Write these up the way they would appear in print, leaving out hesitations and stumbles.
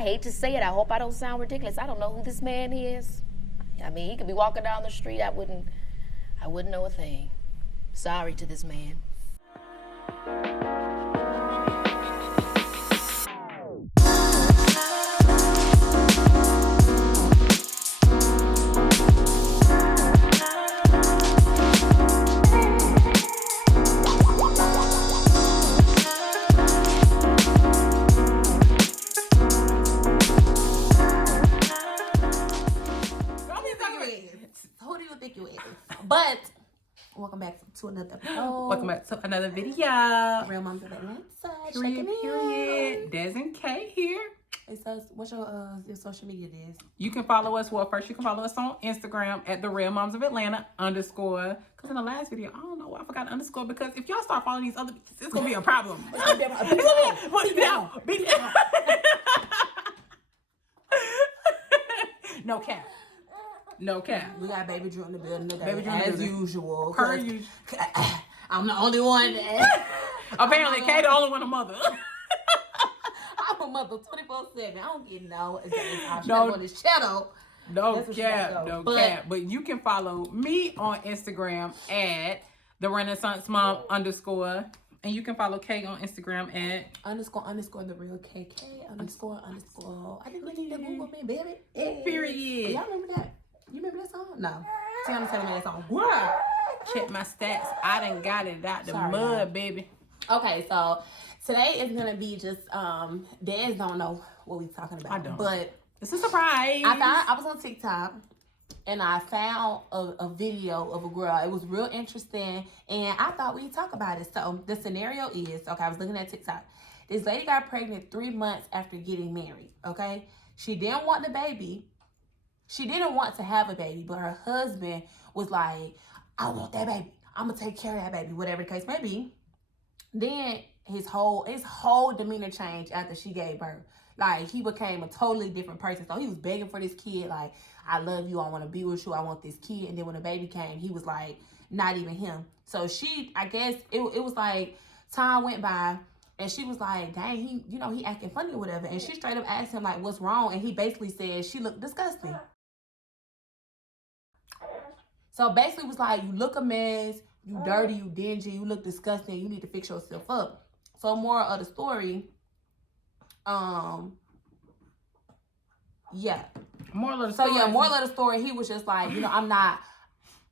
I hate to say it. I hope I don't sound ridiculous. I don't know who this man is. I mean, he could be walking down the street. I wouldn't know a thing. Sorry to this man. But welcome back to another episode. Welcome back to another video. Real Moms of Atlanta. Period. Des and Kay here. It says, what's your social media, Des? You can follow us. Well, first you can follow us on Instagram at the Real Moms of Atlanta _. Because in the last video, I don't know why I forgot underscore. Because if y'all start following these other, it's gonna be a problem. Beat it down. No cap. No cap. We got Baby Drew in the building today, Baby Drew as usual. Per usual. I'm the only one. Apparently, Kay the only one a mother. I'm a mother 24/7. I don't get no on this channel. No cap. But you can follow me on Instagram at the Renaissance Mom _. And you can follow Kay on Instagram at __ the real KK __. I didn't really need to Google me, baby. Period. Y'all remember that? You remember that song? No. Tiana telling me that song. What? Check my stats. I done got it out the mud, baby. Okay, so today is gonna be just Des don't know what we talking about. I don't. But it's a surprise. I was on TikTok and I found a video of a girl. It was real interesting and I thought we'd talk about it. So the scenario is, okay, I was looking at TikTok. This lady got pregnant 3 months after getting married, okay? She didn't want the baby. She didn't want to have a baby, but her husband was like, I want that baby. I'm going to take care of that baby, whatever the case may be. Then his whole demeanor changed after she gave birth. Like, he became a totally different person. So he was begging for this kid, like, I love you, I want to be with you, I want this kid. And then when the baby came, he was like, not even him. So she, I guess, it was like, time went by, and she was like, dang, he acting funny or whatever. And she straight up asked him, like, what's wrong? And he basically said, she looked disgusting. So basically it was like, you look a mess, you dirty, you dingy, you look disgusting, you need to fix yourself up. So moral of the story, yeah. Moral of the story, he was just like, I'm not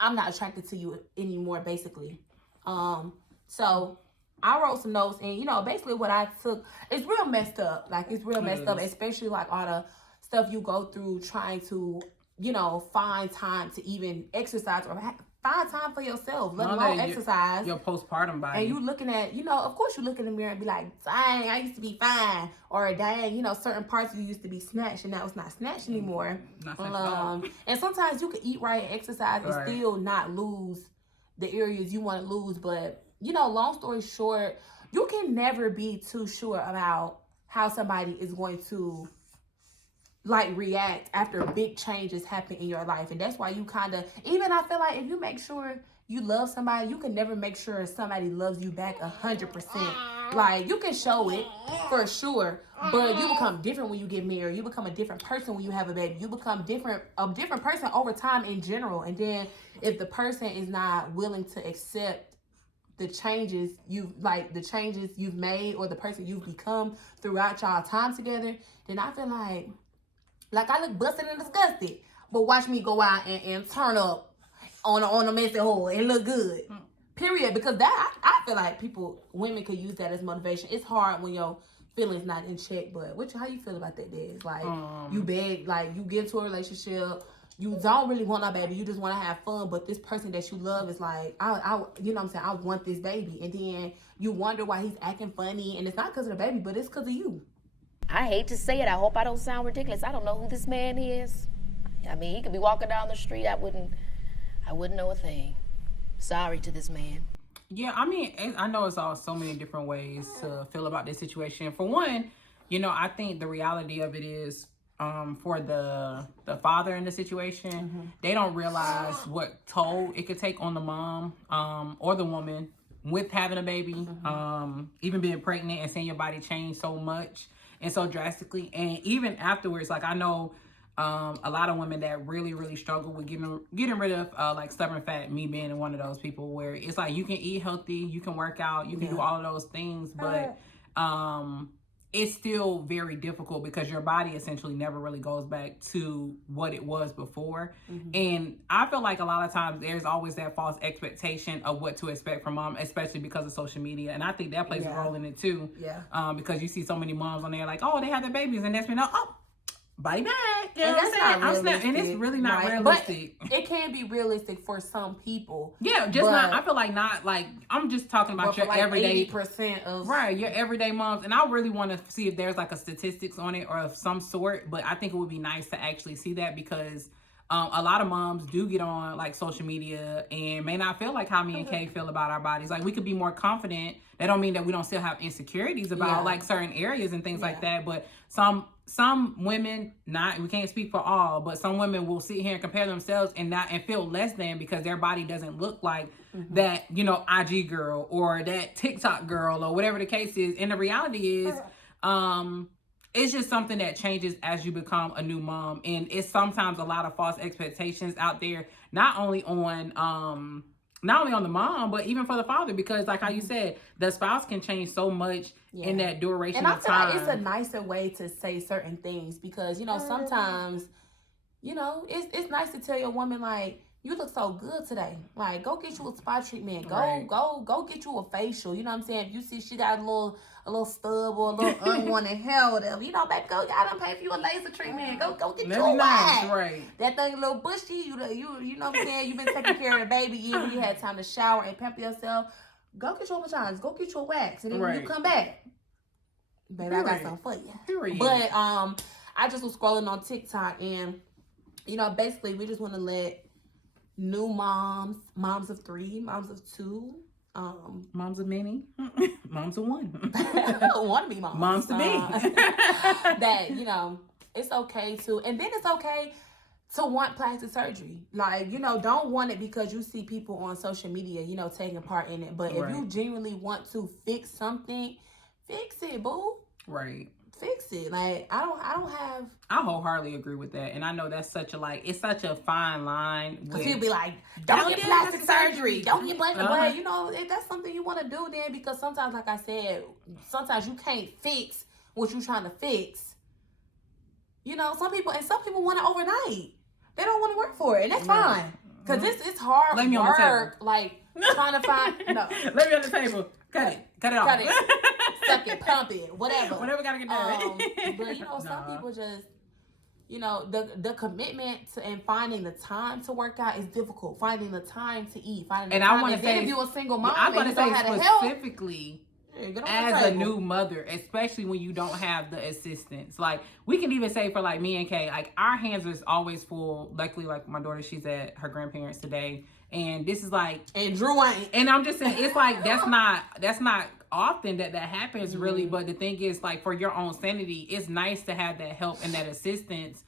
attracted to you anymore, basically. So I wrote some notes and, basically what I took, it's real messed up. Like, it's real messed up, especially like all the stuff you go through trying to, find time to even exercise or find time for yourself, let alone exercise. Your postpartum body. And you looking at, of course you look in the mirror and be like, dang, I used to be fine. Or dang, certain parts of you used to be snatched and now it's not snatched anymore. Not snatched at all. And sometimes you can eat right and exercise and still not lose the areas you want to lose. But, long story short, you can never be too sure about how somebody is going to react after big changes happen in your life. And that's why you even I feel like if you make sure you love somebody, you can never make sure somebody loves you back 100%. Like, you can show it for sure, but you become different when you get married. You become a different person when you have a baby. You become a different person over time in general. And then if the person is not willing to accept the changes you've made or the person you've become throughout y'all time together, then I feel like I look busted and disgusted, but watch me go out and turn up on a messy hole and look good. Period. Because that I feel like women could use that as motivation. It's hard when your feelings not in check, but how you feel about that, Des? Like, you beg, like, you get into a relationship, you don't really want a baby, you just want to have fun, but this person that you love is like, I want this baby, and then you wonder why he's acting funny, and it's not because of the baby, but it's because of you. I hate to say it. I hope I don't sound ridiculous. I don't know who this man is. I mean, he could be walking down the street. I wouldn't know a thing. Sorry to this man. Yeah, I mean, I know it's all so many different ways to feel about this situation. For one, I think the reality of it is, for the father in the situation, they don't realize what toll it could take on the mom, or the woman with having a baby, even being pregnant and seeing your body change so much. and so drastically. And even afterwards, like I know a lot of women that really, really struggle with getting rid of like stubborn fat, me being one of those people where it's like you can eat healthy, you can work out, you can do all of those things, but it's still very difficult because your body essentially never really goes back to what it was before. And I feel like a lot of times there's always that false expectation of what to expect from mom, especially because of social media. And I think that plays a role in it too. Because you see so many moms on there like, oh, they have their babies, and that's been body bag. You know what I'm saying? And it's really not realistic. But it can be realistic for some people. Yeah, just not. I feel like not like I'm just talking about your like everyday 80% of your everyday moms. And I really want to see if there's like a statistics on it or of some sort. But I think it would be nice to actually see that because a lot of moms do get on like social media and may not feel like how me and Kay feel about our bodies. Like we could be more confident. That don't mean that we don't still have insecurities about like certain areas and things like that. But some women, we can't speak for all, but some women will sit here and compare themselves and feel less than because their body doesn't look like that, IG girl or that TikTok girl or whatever the case is. And the reality is, it's just something that changes as you become a new mom. And it's sometimes a lot of false expectations out there, not only on the mom, but even for the father, because like how you said, the spouse can change so much in that duration of time. And I feel like it's a nicer way to say certain things because, sometimes, it's nice to tell your woman, like, you look so good today. Like, go get you a spa treatment. Go get you a facial. You know what I'm saying? If you see she got a little stub or a little unwanted hair or whatever, baby, go, y'all done pay for you a laser treatment. Go get you a wax. Right. That thing a little bushy. You know what I'm saying? You've been taking care of the baby. Even you had time to shower and pamper yourself. Go get your vaginas. Go get you a wax. And then when you come back, baby, I got something for you. But I just was scrolling on TikTok and, basically we just want to let new moms of 3, moms of 2, moms of many, moms of 1. Want to be moms. Moms to be. That, it's okay to, and then it's okay to want plastic surgery. Like, don't want it because you see people on social media, taking part in it. But if you genuinely want to fix something, fix it, boo. Right. Fix it. Like, I wholeheartly agree with that. And I know that's such a fine line. Because people be like, don't get plastic surgery. Don't get plastic. But, if that's something you want to do then, because sometimes, like I said, sometimes you can't fix what you're trying to fix. Some people want it overnight. They don't want to work for it. And that's fine. Because it's hard Lay me on the table. Like, trying to find, no. Lay me on the table. Cut it off. Cut it. Suck it, pump it, whatever. Whatever gotta get done. But some people just, the commitment to and finding the time to work out is difficult. Finding the time to eat, finding the time. I want to say, if you're a single mom, I'm going to say specifically as a new mother, especially when you don't have the assistance. Like we can even say for like me and Kay, like our hands is always full. Luckily, like my daughter, she's at her grandparents today. And this is like, and Drew ain't. And I'm just saying, it's like, that's not often that happens really. But the thing is, like, for your own sanity, it's nice to have that help and that assistance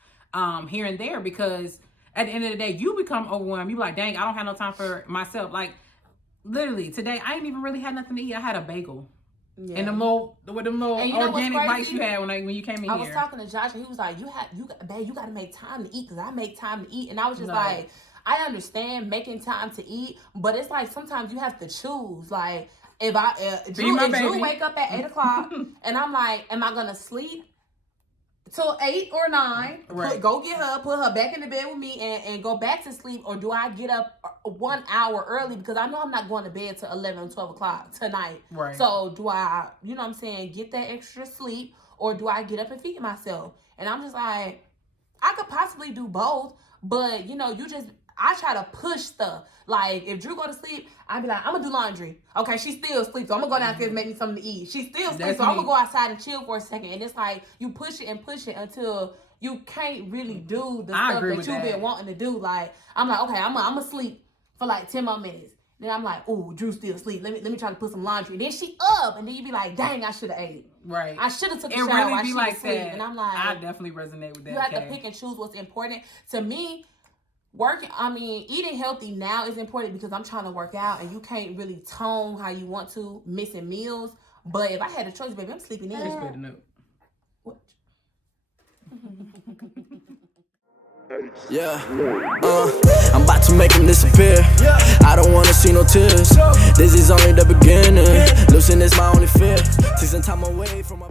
here and there, because at the end of the day, you become overwhelmed. You're like, dang, I don't have no time for myself. Like, literally today, I ain't even really had nothing to eat. I had a bagel. Yeah. And them little organic bites you had when you came in here. I was talking to Josh and he was like, you got to make time to eat, because I make time to eat. And I was just like, I understand making time to eat, but it's like sometimes you have to choose. Like if Drew wake up at 8:00 and I'm like, am I gonna sleep till 8 or 9? Right. Go get her, put her back in the bed with me, and go back to sleep, or do I get up 1 hour early because I know I'm not going to bed till 11 or 12 o'clock tonight? Right. So do I, get that extra sleep, or do I get up and feed myself? And I'm just like, I could possibly do both, but I try to push stuff. Like, if Drew go to sleep, I'd be like, I'm going to do laundry. Okay, she still sleeps, so I'm going to go downstairs and make me something to eat. She still sleeps, so I'm going to go outside and chill for a second. And it's like, you push it until you can't really do the stuff that you've been wanting to do. Like, I'm like, okay, I'm going to sleep for like 10 more minutes. Then I'm like, oh, Drew still asleep. Let me try to put some laundry. Then she up, and then you be like, dang, I should have ate. Right. I should have took a shower really while she was asleep. That. And I'm like, I definitely resonate with that. You have to pick and choose what's important. To me, eating healthy now is important because I'm trying to work out, and you can't really tone how you want to, missing meals. But if I had a choice, baby, I'm sleeping in. Just better know. Yeah, I'm about to make him disappear. I don't wanna see no tears. This is only the beginning. Losing is my only fear. Take some time away from my